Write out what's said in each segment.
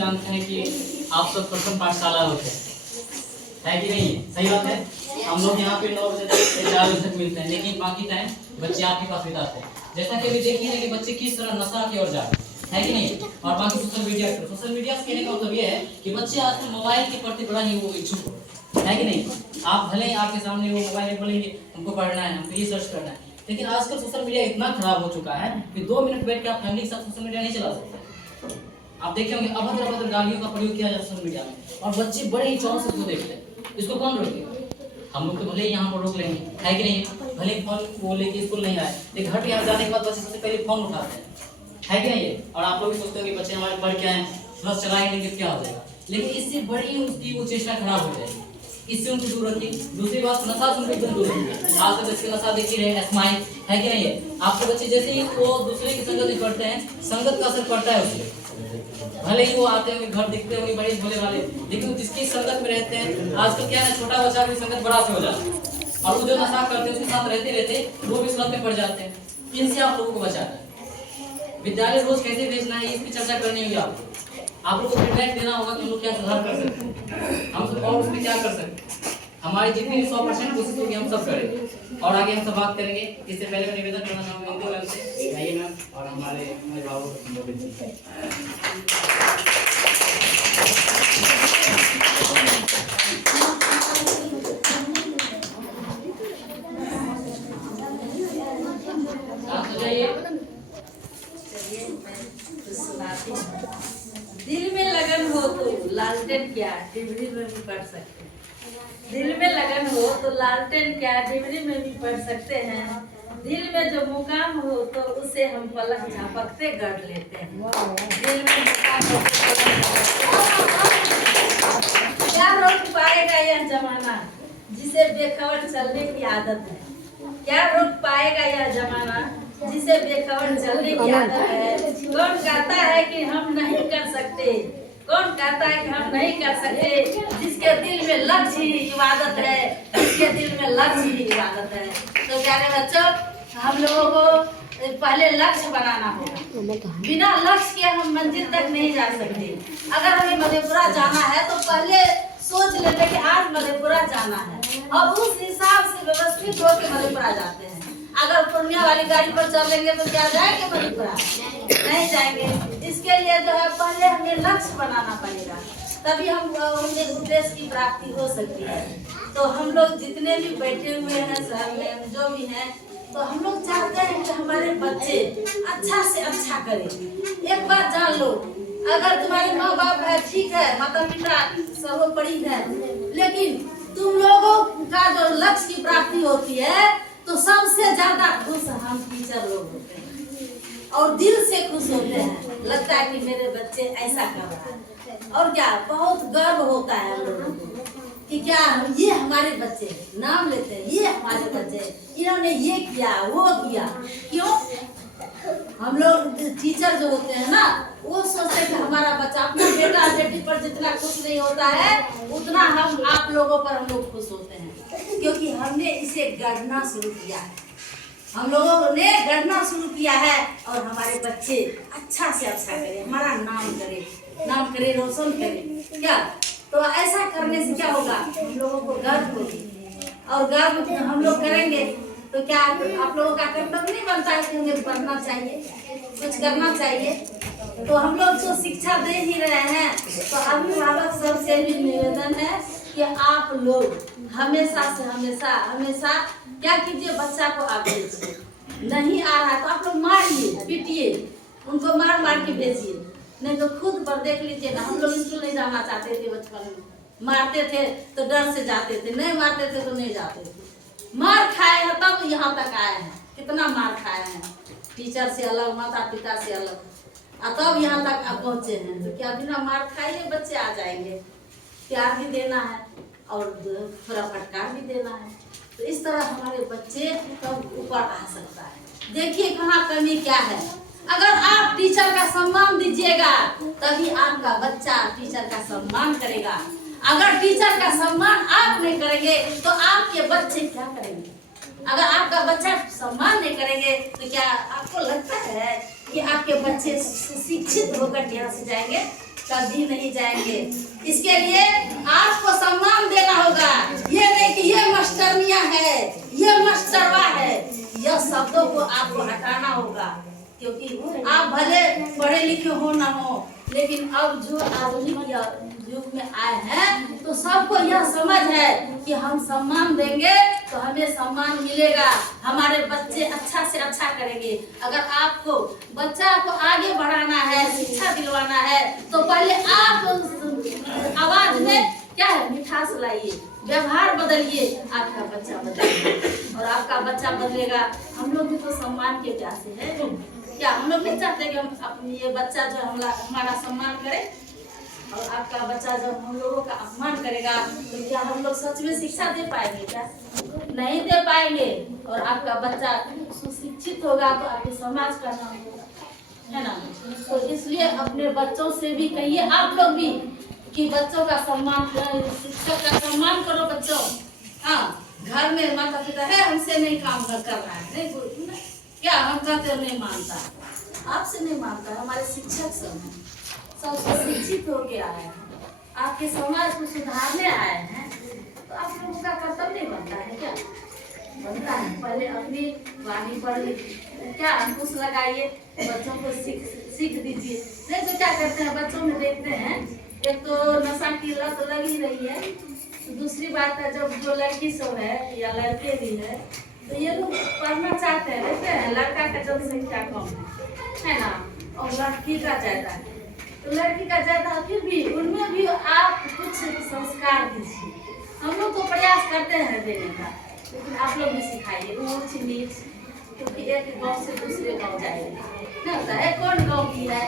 जानते हैं कि आप सब प्रथम पाठशाला होते है कि नहीं? सही बात है। हम लोग यहाँ पे 9 बजे से 4 बजे तक मिलते हैं, लेकिन बाकी टाइम बच्चे आपके पास बिताते हैं। जैसा कि अभी देखिए कि बच्चे किस तरह नशा की ओर जा रहे हैं, है कि नहीं? और बाकी सोशल मीडिया से कहने का मतलब ये है कि बच्चे आजकल मोबाइल के प्रति बड़ा ही वो इच्छुक है कि नहीं? आप भले ही आपके सामने वो मोबाइल बोलेंगे हमको पढ़ना है, हमको ये सर्च करना है, लेकिन आजकल सोशल मीडिया इतना खराब हो चुका है कि 2 मिनट बैठ के आप फैमिली के साथ सोशल मीडिया नहीं चला सकते। आप देखे होंगे अभद्र गालियों का प्रयोग किया जाता है सोशल मीडिया में, और बच्चे बड़े ही चाव से इसको देखते हैं। इसको कौन रोके? हम लोग तो भले ही यहाँ पर रोक लेंगे, है कि नहीं? भले ही फोन वो लेके स्कूल नहीं आए, लेकिन घर पे यहाँ जाने के बाद बच्चे सबसे पहले फोन उठाते हैं, है कि नहीं? और आप लोग भी सोचते हो कि बच्चे हमारे पढ़ के आए, बस चलाएंगे तो क्या हो जाएगा, लेकिन इससे बड़ी उसकी वो चेष्टा खराब हो जाएगी। इससे उनको दूर रखिए। दूसरी बात, नशा से उनको एकदम दूर रखिए। आज तक बच्चे नशा देखी रहे, स्माइल, है कि नहीं है? आपके बच्चे जैसे ही वो दूसरे की संगत में पढ़ते हैं, संगत का असर पड़ता है उससे। भले ही वो आते होंगे, घर दिखते होंगे बड़े भोले वाले, लेकिन जिसकी संगत में रहते हैं, आजकल क्या है, छोटा बच्चा की संगत बड़ा से हो जाता है, और वो जो नशा करते हैं उसके साथ रहते रहते वो भी इस लत में पड़ जाते हैं। इनसे आप लोगों को बचाना है। विद्यालय रोज कैसे भेजना है इसकी चर्चा करनी होगी आपको। आप लोगों को फीडबैक देना होगा कि हम लोग क्या सुधार कर सकते हैं, हम सब और उसमें क्या कर सकते हैं। हमारी जितनी 100% कोशिश होगी हम सब करेंगे, और आगे हम सब बात करेंगे। इससे पहले मैं निवेदन करना चाहूँगा इंदु मैम से, आइए मैम, और हमारे बाबू दिल में लगन हो तो लालटेन क्या डिबरी में भी पढ़ सकते हैं। दिल में लगन हो तो लालटेन क्या डिबरी में भी पढ़ सकते हैं। दिल में जो मुकाम हो तो उसे हम पलक झपकते गढ़ लेते हैं। दिल में मुकाम हो तो क्या रोक पाएगा यह जमाना जिसे बेखबर चलने की आदत है। क्या रोक पाएगा यह जमाना जिसे बेखबर चलने की आदत है। कौन कहता है कि हम नहीं कर सकते, कौन कहता है कि हम नहीं कर सकते। जिसके दिल में लक्ष्य ही इबादत है, जिसके दिल में लक्ष्य ही इबादत है। तो प्यारे बच्चों, हम लोगों को पहले लक्ष्य बनाना होगा। बिना लक्ष्य के हम मंजिल तक नहीं जा सकते। अगर हमें मधेपुरा जाना है तो पहले सोच लेते कि आज मधेपुरा जाना है, और उस हिसाब से व्यवस्थित होकर मधेपुरा जाते हैं। अगर पूर्णिया वाली गाड़ी पर चलेंगे तो क्या जाएंगे मधेपुरा? नहीं जाएंगे। इसके लिए जो है पहले हमें लक्ष्य बनाना पड़ेगा, तभी हम उद्देश्य की प्राप्ति हो सकती है। तो हम लोग जितने भी बैठे हुए हैं शहर में जो भी हैं, तो हम लोग चाहते हैं कि हमारे बच्चे अच्छा से अच्छा करें। एक बात जान लो, अगर तुम्हारे माँ बाप है ठीक है, माता पिता सर्वोपरि है, लेकिन तुम लोगों का जो लक्ष्य की प्राप्ति होती है तो सबसे ज्यादा खुश हम टीचर लोग होते हैं, और दिल से खुश होते हैं। लगता है कि मेरे बच्चे ऐसा कर रहा है, और क्या बहुत गर्व होता है हम लोगों को कि क्या ये हमारे बच्चे नाम लेते हैं, ये हमारे बच्चे, इन्होंने ये किया वो किया। क्यों? हम लोग टीचर जो होते हैं ना, वो सोचते हैं कि हमारा बच्चा, अपना बेटा बेटी पर जितना खुश नहीं होता है उतना हम आप लोगों पर हम लोग खुश होते हैं, क्योंकि हमने इसे गढ़ना शुरू किया है। हम लोगों ने गढ़ना शुरू किया है, और हमारे बच्चे अच्छा से अच्छा करें, हमारा नाम करे, रोशन करे। क्या तो ऐसा करने से क्या होगा, हम लोगों को गर्व होगी, और गर्व हम लोग करेंगे तो क्या आप लोगों का कर्तव्य नहीं बनता है कि हमें पढ़ना चाहिए, कुछ करना चाहिए। तो हम लोग तो शिक्षा दे ही रहे हैं, तो अभिभावक सबसे भी निवेदन है कि आप लोग हमेशा से हमेशा क्या कीजिए, बच्चा को आप भेजिए। नहीं आ रहा तो आप लोग मारिए, पीटिए, उनको मार के भेजिए। नहीं तो खुद पर देख लीजिए ना, हम लोग स्कूल नहीं जाना चाहते थे बचपन में, मारते थे तो डर से जाते थे, नहीं मारते थे तो नहीं जाते थे। मार खाए हैं तब यहाँ तक आए हैं, कितना मार खाए हैं, टीचर से अलग, माता पिता से अलग, तब यहाँ तक आप पहुँचे हैं। तो क्या बिना मार खाए बच्चे आ जाएंगे? प्यार भी देना है और थोड़ा फटकार भी देना है, तो इस तरह हमारे बच्चे तब ऊपर आ सकता है। देखिए कहाँ कमी क्या है। अगर आप टीचर का सम्मान दीजिएगा तभी आपका बच्चा टीचर का सम्मान करेगा। अगर टीचर का सम्मान आप नहीं करेंगे तो आपके बच्चे क्या करेंगे? अगर आपका बच्चा सम्मान नहीं करेंगे तो क्या आपको लगता है कि आपके बच्चे शिक्षित होकर यहाँ से जाएंगे? कभी नहीं जाएंगे। इसके लिए आपको सम्मान देना होगा। ये नहीं कि ये मास्टरनिया है, ये मास्टरवा है, यह शब्दों को आपको हटाना होगा। क्योंकि आप भले पढ़े लिखे हो ना हो, लेकिन अब जो आधुनिक युग में आए हैं तो सबको यह समझ है कि हम सम्मान देंगे तो हमें सम्मान मिलेगा, हमारे बच्चे अच्छा से अच्छा करेंगे। अगर आपको बच्चा को आगे बढ़ाना है, शिक्षा दिलवाना है, तो पहले आप आवाज में क्या है मिठास लाइए, व्यवहार बदलिए, आपका बच्चा बदलेगा और आपका बच्चा बदलेगा। हम लोग भी तो सम्मान के प्यासे हैं। क्या हम लोग नहीं चाहते कि हम अपनी ये बच्चा जो हमारा सम्मान करे, और आपका बच्चा जब हम लोगों का अपमान करेगा तो क्या हम लोग सच में शिक्षा दे पाएंगे? क्या नहीं दे पाएंगे। और आपका बच्चा सुशिक्षित होगा तो आपके समाज का नाम होगा, है ना। तो इसलिए अपने बच्चों से भी कहिए, आप लोग भी, कि बच्चों का सम्मान, शिक्षक का सम्मान करो बच्चों। हाँ, घर में माता पिता है हमसे नहीं काम कर रहा है, नहीं क्या हम कहते नहीं मानता, आपसे नहीं मानता, हमारे शिक्षक सब हैं, सब शिक्षित होके आए हैं, आपके समाज को सुधारने आए हैं, तो आप लोगों का कर्तव्य नहीं बनता है क्या? बनता है। पहले अपनी वाणी पढ़ क्या अंकुश लगाइए, बच्चों को सीख दीजिए। नहीं तो क्या करते हैं, बच्चों में देखते हैं एक तो नशा की लत लगी रही है, दूसरी बात है जब जो लड़की सब है या लड़के भी है तो ये लोग पढ़ना चाहते हैं, देखते हैं लड़का का जनसंख्या कम है ना, और लड़की का ज्यादा है, तो लड़की का ज्यादा, फिर भी उनमें भी आप कुछ संस्कार दीजिए। हम लोग तो प्रयास करते हैं देने का, लेकिन आप लोग भी सिखाइए ऊंच नीच, क्योंकि एक गाँव से दूसरे गाँव जाएंगे ना, होता है कौन गाँव की है,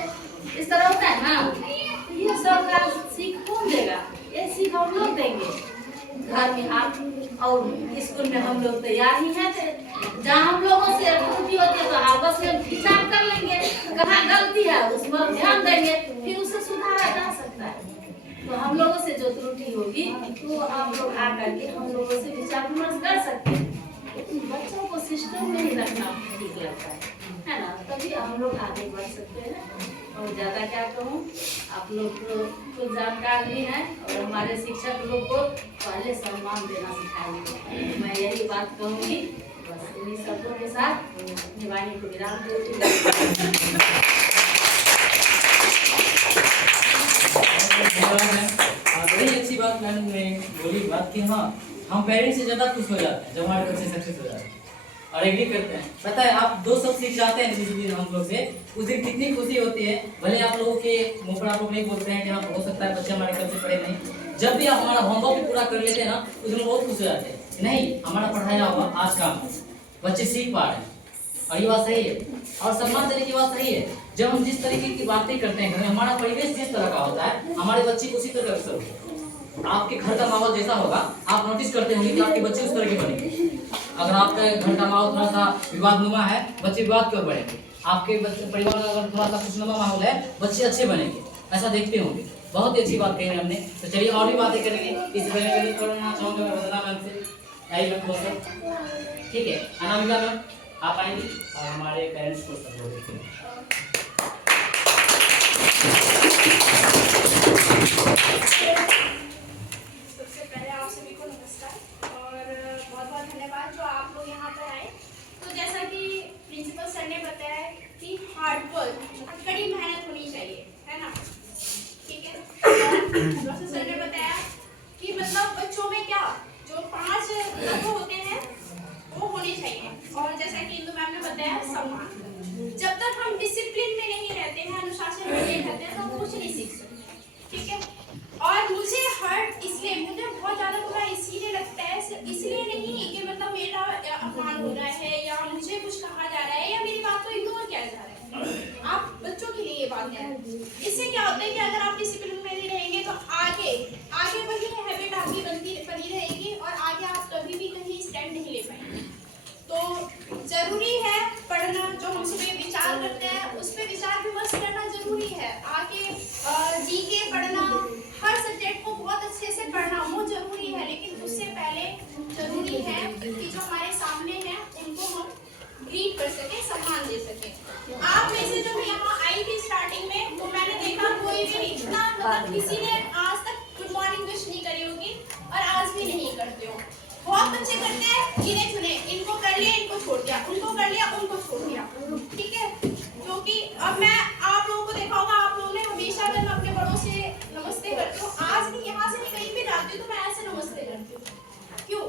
इस तरह होता है ना। ये सब का सीख कौन देगा? ये सीख हम लोग देंगे घर में, आप और स्कूल में हम लोग तैयार ही हैं। जहाँ हम लोगों से त्रुटि होती है तो आपस में विचार कर लेंगे, कहाँ गलती है उस पर ध्यान देंगे, फिर उसे सुधारा जा सकता है। तो हम लोगों से जो त्रुटि होगी तो आप लोग आकर के हम लोगों से विचार विमर्श कर सकते हैं, लेकिन बच्चों को सिस्टम में ही रखना ठीक लगता है ना, तभी हम लोग आगे बढ़ सकते हैं। और ज़्यादा क्या कहूँ, आप लोग तो कुछ जानकार भी हैं और हमारे शिक्षक लोग को पहले सम्मान देना सिखाएंगे। मैं यही बात कहूँगी, बस इन्हीं शब्दों के साथ अपनी वाणी को विराम देती हूँ। बड़ी अच्छी बात मैडम ने बोली बात कि हाँ, हम पेरेंट्स से ज़्यादा खुश हो जाते हैं जब हमारे बच्चे सक्सेस हो जाते हैं और एग्री करते हैं। पता है आप दो शब्द सीख जाते हैं जिस दिन हम लोग से, उस दिन कितनी खुशी होती है। भले आप लोगों के मुँह पर आप लोग नहीं बोलते हैं कि हाँ हो सकता है बच्चे हमारे कल से पढ़े नहीं, जब भी आप हमारा होमवर्क भी पूरा कर लेते हैं ना उस दिन बहुत खुश हो जाते हैं, नहीं हमारा पढ़ाया हुआ आज काम बच्चे सीख पा रहे हैं, और ये बात सही है। और सम्मान देने की बात सही है, जब हम जिस तरीके की बातें करते हैं घर में, हमारा परिवेश जिस तरह का होता है हमारे बच्चे उसी तरह का असर होता है। आपके घर का माहौल जैसा होगा आप नोटिस करते होंगे कि आपके बच्चे उस तरह के बनेंगे। अगर आपका घर का माहौल थोड़ा सा विवादनुमा है, बच्चे विवाद क्यों बढ़ेंगे। आपके बच्चे परिवार का अगर थोड़ा सा खुशनुमा माहौल है, बच्चे अच्छे बनेंगे, ऐसा देखते होंगे। बहुत ही अच्छी बात कही हमने। तो चलिए और भी बातें करेंगे। इस पहले करना चाहूँगा मैं वंदना मैम से, आई मैम को सर, ठीक है। अनामिका मैम आप आएंगी और हमारे पेरेंट्स को सपोर्ट करेंगे। सबसे पहले आप सभी को नमस्कार और बहुत बहुत धन्यवाद जो आप लोग यहाँ पर आए। तो जैसा कि प्रिंसिपल सर ने बताया कि हार्ड वर्क, कड़ी मेहनत होनी चाहिए, है ना, ठीक है। और सर ने बताया कि मतलब बच्चों में क्या जो 5 तत्व होते हैं वो होने चाहिए। और जैसा कि इंदु मैम ने बताया सम्मान, जब तक हम डिसिप्लिन में नहीं रहते हैं, अनुशासन में नहीं रहते हैं, तो हम कुछ नहीं सीख सकते, ठीक है। और मुझे हर्ट इसलिए, मुझे बहुत ज़्यादा बुरा इसीलिए लगता है, इसलिए नहीं कि मतलब मेरा अपमान हो रहा है या मुझे कुछ कहा जा रहा है या मेरी बात को इग्नोर किया जा रहा है, आप बच्चों के लिए ये बात है। इससे क्या होता है कि अगर आप डिसिप्लिन में नहीं रहेंगे तो आगे वही हैबिट आपकी बनी रहेगी और आगे आप कभी भी कहीं स्टैंड नहीं ले पाएंगे। तो जरूरी है पढ़ना, जो हम सुबह विचार करते हैं उस पर विचार विमर्श करना जरूरी है। आगे किसी ने आज तक गुड मॉर्निंग विश नहीं करी होगी और आज भी नहीं करते हो। बहुत बच्चे करते हैं गिने चुने, इनको कर लिया इनको छोड़ दिया, उनको कर लिया उनको छोड़ दिया, ठीक है। क्योंकि अब मैं आप लोगों को देखा होगा, आप लोगों ने हमेशा अगर मैं अपने बड़ों से नमस्ते करती हूँ, आज नहीं यहाँ से नहीं कहीं भी जाती हूँ तो मैं ऐसे नमस्ते करती हूँ। क्यों?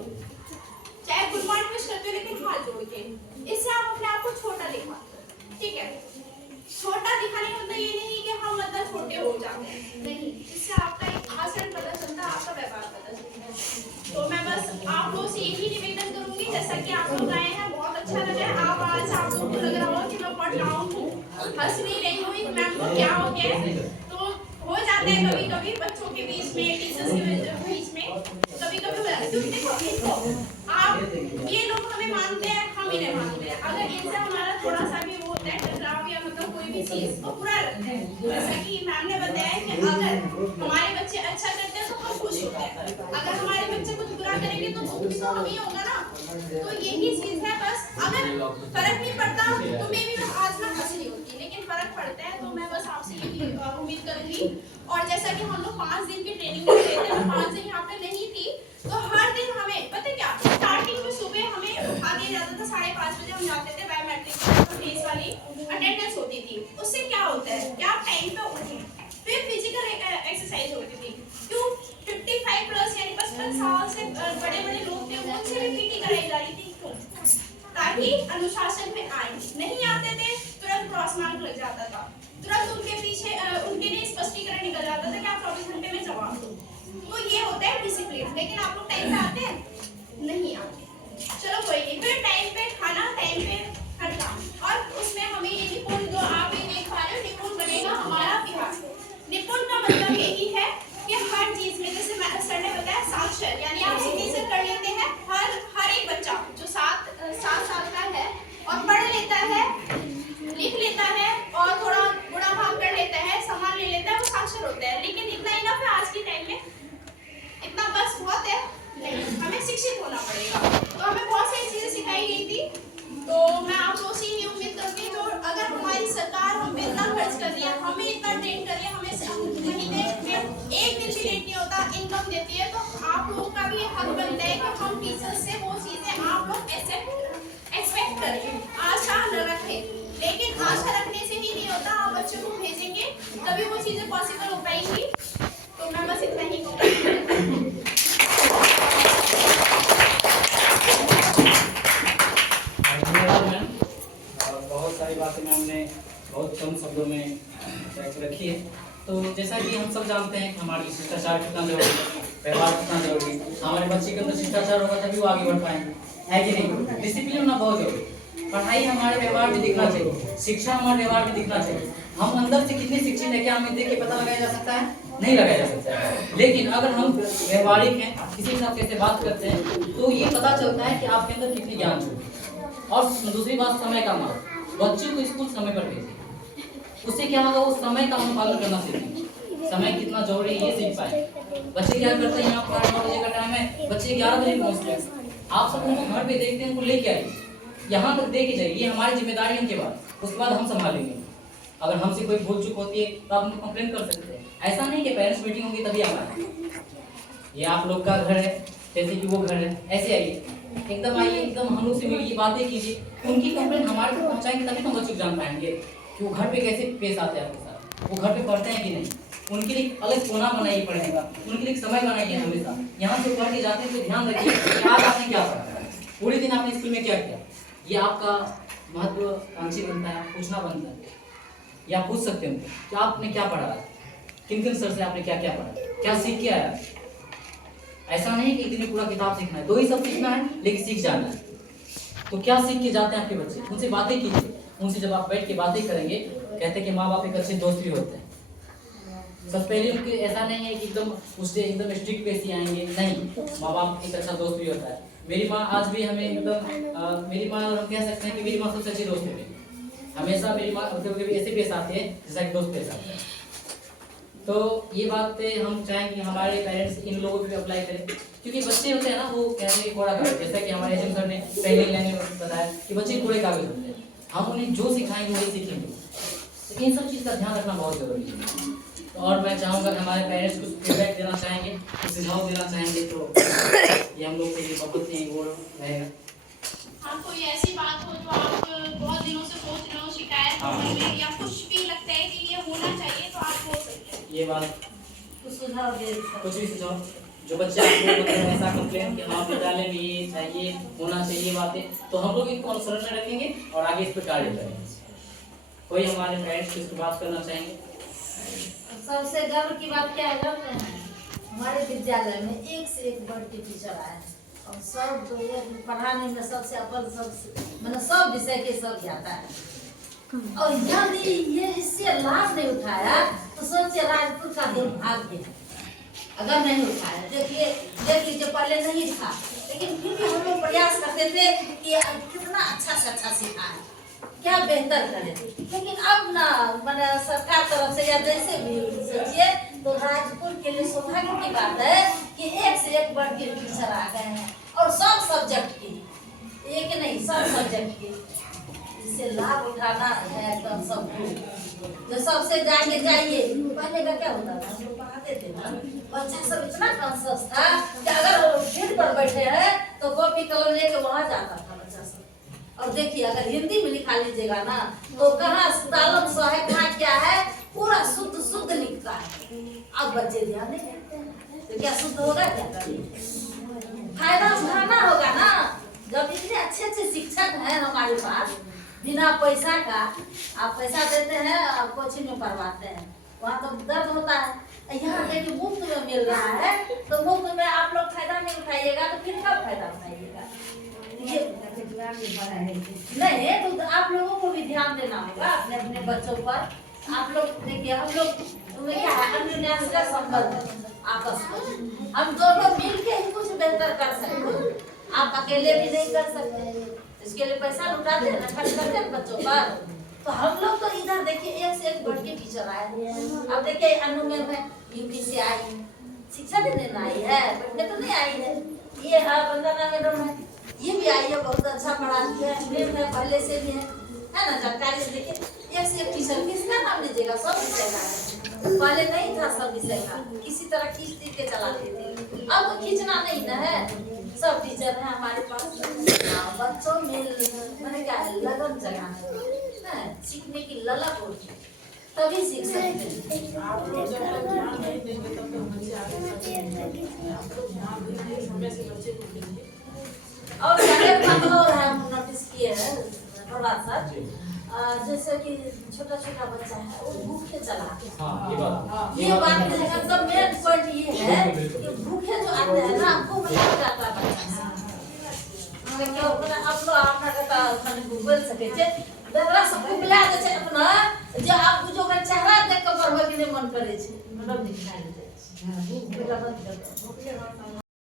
चाहे गुड मॉर्निंग विश करते हो लेकिन हाथ जोड़ के। इससे आप अपने आप को छोटा दिखाते हो, ठीक है। छोटा दिखाने का मतलब ये नहीं कि हम मतलब छोटे हो जाते हैं, नहीं। इससे आपका एक आचरण पता चलता है, आपका व्यवहार पता चलता है। तो मैं बस आप लोगों से यही निवेदन करूंगी, जैसा कि आप लोग आए हैं बहुत अच्छा लगा है। आज आप लोगों को लग रहा हो कि मैं पढ़ रहा हूँ, हंस नहीं रही हूँ, मैम को क्या हो गया है। तो हो जाते हैं कभी कभी बच्चों के बीच में, टीचर्स के बीच में कभी कभी हो जाता है। क्योंकि देखो आप ये लोग हमें मानते हैं, हम इन्हें मानते हैं। अगर इनसे हमारा थोड़ा सा भी वो होता है टकराव या मतलब कोई भी चीज तो बुरा लगता है। जैसा कि मैम ने बताया कि अगर हमारे बच्चे अच्छा करते हैं तो हम खुश होते हैं, अगर हमारे बच्चे कुछ बुरा करेंगे तो दुख भी तो हमें होगा ना। तो यही चीज है बस। अगर फर्क नहीं पड़ता तो मे भी आज मैं हंस रही होती, लेकिन फर्क पड़ता है। तो मैं बस आपसे यही उम्मीद करूंगी। और जैसा कि हम लोग 5 दिन की ट्रेनिंग में गए थे, मैं 5 दिन यहाँ पे नहीं थी, तो हर दिन हमें पता है क्या, स्टार्टिंग में सुबह हमें उठा दिया जाता था 5:30 बजे, हम जाते थे बायोमेट्रिक तो फेस वाली अटेंडेंस होती थी। उससे क्या होता है कि आप टाइम पे उठे, फिर फिजिकल एक्सरसाइज होती थी। क्यों? 55 प्लस यानी 55 साल से बड़े बड़े लोग थे, उनसे भी पीटी कराई जा रही थी। क्यों? ताकि अनुशासन में आए। नहीं आते थे तुरंत क्रॉस मार्क लग जाता था, तुरंत उनके पीछे उनके लिए स्पष्टीकरण निकल जाता था कि आप 24 घंटे में जवाब दो। तो ये होता है डिसिप्लिन। लेकिन आप लोग टाइम पे आते हैं? नहीं आते। चलो कोई नहीं, फिर टाइम पे खाना, टाइम पे हर काम। और उसमें हमें ये निपुण, जो आप ये देख पा रहे हो, निपुण बनेगा हमारा बिहार। निपुण का मतलब यही है कि हर चीज में, जैसे सर ने बताया साक्षर, यानी आप सिग्नेचर कर लेते हैं। हर एक बच्चा जो 7 साल का है और पढ़ लेता है, लिख लेता है और थोड़ा गुणा भाग कर लेता है, सामान ले लेता है, वो साक्षर होता है। लेकिन इतना इनफ है आज के टाइम में? इतना बस बहुत है? नहीं, हमें शिक्षित होना पड़ेगा। तो हमें बहुत सारी चीजें सिखाई गई थी। तो मैं आप लोगों से ये उम्मीद करती हूँ, तो अगर हमारी सरकार हम पे इतना खर्च कर रही है, हमें इतना ट्रेन कर रही है, हमें महीने में 1 दिन भी लेट नहीं होता, इनकम देती है, तो आप लोगों का भी हक बनता है कि हम टीचर्स से वो चीजें आप लोग एक्सपेक्ट करें, आशा न रखें। लेकिन आशा रखने से ही नहीं होता, आप बच्चों को भेजेंगे तभी वो चीजें पॉसिबल हो पाएंगी। तो मैं बस इतना ही कहूँगी। धन्यवाद मैम। बहुत सारी बातें मैम ने बहुत कम शब्दों में रखी है। तो जैसा कि हम सब जानते हैं कि हमारी शिष्टाचार कितना जरूरी है, व्यवहार कितना जरूरी है। हमारे बच्चे के अंदर शिष्टाचार होगा तभी वो आगे बढ़ पाएंगे, है कि नहीं? डिसिप्लिन होना बहुत जरूरी। पढ़ाई हमारे व्यवहार में दिखना चाहिए, शिक्षा हमारे व्यवहार में दिखना चाहिए। हम अंदर से कितने शिक्षित है क्या हमें देख के पता लगाया जा सकता है? नहीं लगाया जा सकता है। लेकिन अगर हम व्यवहारिक हैं, किसी के साथ कैसे बात करते हैं, तो ये पता चलता है कि आपके अंदर कितनी ज्ञान है। और दूसरी बात, समय का महत्व। बच्चे को स्कूल समय पर भेजें, उससे क्या होगा, वो समय का अनुपालन करना सीखेंगे। समय कितना जरूरी है ये सीख पाए। बच्चे क्या करते हैं, यहाँ 9 बजे का टाइम है, बच्चे 11 बजे पहुँचते हैं। आप सब उनको घर पे देखते हैं, उनको लेके आइए, यहाँ तक दे के जाइए। ये हमारी जिम्मेदारी है। के बाद उसके बाद हम संभालेंगे। अगर हमसे कोई भूल चूक होती है तो आप उनको कंप्लेन कर सकते हैं। ऐसा नहीं कि पेरेंट्स मीटिंग होगी तभी आप आए। ये आप लोग का घर है, जैसे कि वो घर है, ऐसे आइए, एकदम आइए, एकदम हम लोग से मिलिए, बातें कीजिए। उनकी कंप्लेन हमारे तक पहुँचाएंगे तभी तो बच्चे को जान पाएंगे कि वो घर पे कैसे पेश आते हैं आपके साथ, वो घर पे पढ़ते हैं कि नहीं। उनके लिए अलग कोना बनाइए पढ़ने का, उनके लिए समय बनाइए हमेशा। यहाँ से पढ़ के जाते हैं तो ध्यान रखिए कि आज आपने क्या पढ़ा, पूरे दिन आपने स्कूल में क्या किया। ये आपका महत्वाकांक्षी बनता है, पूछना बनता है। या पूछ सकते हैं कि आपने क्या पढ़ा, किन किन सर से आपने क्या क्या पढ़ा, क्या सीख के आया। ऐसा नहीं कि इतनी पूरा किताब सीखना है, 2 ही सब सीखना है, लेकिन सीख जाना है। तो क्या सीख के जाते हैं आपके बच्चे, उनसे बातें कीजिए। उनसे जब आप बैठ के बातें करेंगे, कहते हैं कि माँ बाप एक अच्छे दोस्त भी होते हैं। सबसे पहले उनके ऐसा नहीं है कि एकदम उससे एकदम स्ट्रिक्ट पे ही आएंगे, नहीं, माँ बाप एक अच्छा दोस्त भी होता है। मेरी माँ आज भी हमें एकदम मेरी माँ, और हम कह सकते हैं कि मेरी माँ सबसे अच्छी दोस्त है। हमेशा मेरी माँ कभी ऐसे पेश आती है जैसा कि दोस्त पेश आते हैं। तो ये बात पे हम चाहेंगे कि हमारे पेरेंट्स इन लोगों पे भी अप्लाई करें, क्योंकि बच्चे होते हैं ना, वो कहते हैं कूड़ा कागज, जैसा कि हमारे एचएम सर ने पहले लाइन में बताया कि बच्चे कूड़े कागज होते हैं। हम उन्हें जो सिखाएंगे वही सीखेंगे। तो इन सब चीज़ का ध्यान रखना बहुत जरूरी है। तो और मैं चाहूँगा कि हमारे पेरेंट्स कुछ फीडबैक देना चाहेंगे, कुछ सुझाव देना चाहेंगे, तो ये हम लोग के लिए बहुत ही वो रहेगा। हाँ, कोई ऐसी बात हो जो आप बहुत दिनों से सोच रहे हो, शिकायत हो मन में, या कुछ भी लगता है कि ये होना चाहिए, तो आप बोल सकते हैं। ये बात कुछ सुझाव दे कुछ भी सुझाव जो बच्चे आपको मतलब ऐसा कंप्लेन कि हाँ विद्यालय में ये चाहिए होना चाहिए बातें, तो हम लोग इनको अनुसरण में रखेंगे और आगे इस पर कार्य करेंगे। कोई हमारे पेरेंट्स इसको बात करना चाहेंगे? सबसे गर्व की बात क्या है जानते हैं? हमारे विद्यालय में एक से एक बढ़ के टीचर आए हैं और सब जो ये पढ़ाने में सबसे अव्वल, सबसे मतलब सब विषय के सब ज्ञाता है। और यदि ये इससे लाभ नहीं उठाया तो सोचिए राजपुर का दुर्भाग्य है अगर नहीं उठाया। देखिए देख लीजिए, पहले नहीं था, लेकिन फिर भी हम लोग प्रयास करते थे कि कितना अच्छा से अच्छा सिखाएं, क्या बेहतर करें। लेकिन अब ना मैंने सरकार तरफ से या जैसे भी सोचिए, तो राजपुर के लिए सौभाग्य की बात है कि एक से एक बढ़ के टीचर आ गए हैं और सब सब्जेक्ट की, एक नहीं सब सब्जेक्ट की। इससे लाभ उठाना है एकदम सबको। जो सबसे जाइए पहले का क्या होता था, हम लोग पढ़ाते थे ना, बच्चा सब इतना कॉन्शियस था कि अगर फील्ड पर बैठे हैं तो कॉपी कलम लेके वहाँ जाता था बच्चा सब। और देखिए अगर हिंदी में लिखा लीजिएगा ना, तो कहाँ तालम सो है, कहाँ क्या है, पूरा शुद्ध शुद्ध लिखता है। अब बच्चे ध्यान नहीं देते हैं, तो क्या शुद्ध होगा? क्या फायदा उठाना होगा ना। जब इतने अच्छे अच्छे शिक्षक हैं हमारे पास, बिना पैसा का, आप पैसा देते हैं और कोचिंग में पढ़वाते हैं, वहाँ तो दर्द होता है। यहाँ देखिए मुफ्त में मिल रहा है, तो मुफ्त में आप लोग फायदा नहीं उठाइएगा तो फिर कब फायदा उठाइएगा? नहीं, तो आप लोगों को भी ध्यान देना होगा अपने अपने बच्चों पर। आप लोग देखिए, हम लोग तुम्हें क्या है, अन्योन्यास का संबंध आपस में, हम दोनों मिलके ही कुछ बेहतर कर सकते हैं। आप अकेले भी नहीं कर सकते, इसके लिए पैसा लुटाते हैं ना, खर्च करते हैं बच्चों पर। तो हम लोग तो इधर देखिए एक से एक बढ़ के टीचर आए। अब देखिए अनु मैम है, यूपी से आई, शिक्षा देने आई है, पढ़ने तो नहीं आई है। ये है वंदना मैडम है, ये भी आई है, बहुत अच्छा पढ़ाती है। मैम है पहले से भी है ना, जानकारी। देखिए एक से एक टीचर, किसका नाम लीजिएगा, सब विषय का है। पहले नहीं था सब विषय का, किसी तरह खींच के चलाते थे। अब तो खींचना नहीं ना है, सब टीचर है हमारे पास। बच्चों में मैंने क्या है, लगन जगाने है, सीखने की ललक होती है, तभी सीख सकते हैं। आप लोग जब तक ध्यान नहीं देंगे तब तक बच्चे आगे बढ़ेंगे। आप लोग ध्यान दीजिए, समय से बच्चे को कीजिए। और एक बात और है, हम नोटिस किए हैं प्रभात सर, जैसे कि छोटा छोटा बच्चा है वो भूखे चला, हाँ, ये बात एकदम मेन पॉइंट ये है कि भूखे जो आते हैं ना, वो मजाक जाता है बच्चा। क्यों अपना अपना का खाने बोल सके छे, बेरा सब बुला दे छे अपना, जे आप बुझो के चेहरा देख के पढ़वे के मन करे छे, मतलब दिखाई दे छे। बेटा मत